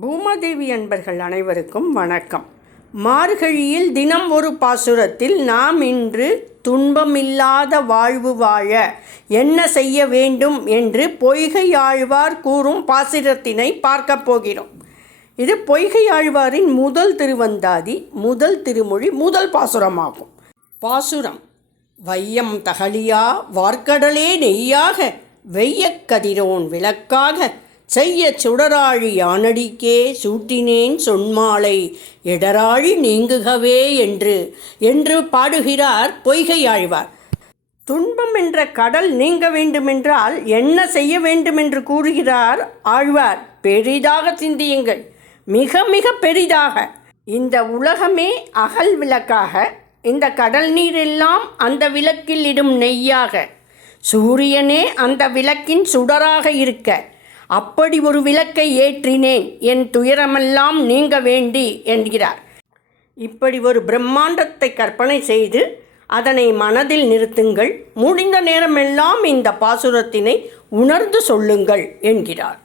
பூமாதேவி அன்பர்கள் அனைவருக்கும் வணக்கம். மார்கழியில் தினம் ஒரு பாசுரத்தில் நாம் இன்று துன்பமில்லாத வாழ்வு வாழ என்ன செய்ய வேண்டும் என்று பொய்கை ஆழ்வார் கூறும் பாசுரத்தினை பார்க்கப் போகிறோம். இது பொய்கை ஆழ்வாரின் முதல் திருவந்தாதி முதல் திருமொழி முதல் பாசுரமாகும். பாசுரம் வையம் தகழியா வார்க்கடலே நெய்யாக வெய்யக்கதிரோன் விளக்காக செய்ய சுடராழி யானடிக்கே சூட்டினேன் சொன்மாலை எடராழி நீங்குகவே என்று என்று பாடுகிறார் பொய்கை ஆழ்வார் துன்பம் என்ற கடல் நீங்க வேண்டுமென்றால் என்ன செய்ய வேண்டும் என்று கூறுகிறார் ஆழ்வார். பெரிதாக சிந்தியுங்கள். மிக மிக பெரிதாக. இந்த உலகமே அகல் விளக்காக இந்த கடல் நீரெல்லாம் அந்த விளக்கில் இடும் நெய்யாக. சூரியனே அந்த விளக்கின் சுடராக இருக்க. அப்படி ஒரு விளக்கை ஏற்றினேன். என் துயரமெல்லாம் நீங்க வேண்டி என்கிறார். இப்படி ஒரு பிரம்மாண்டத்தை கற்பனை செய்து அதனை மனதில் நிறுத்துங்கள். முடிந்த நேரமெல்லாம் இந்த பாசுரத்தினை உணர்ந்து சொல்லுங்கள் என்கிறார்.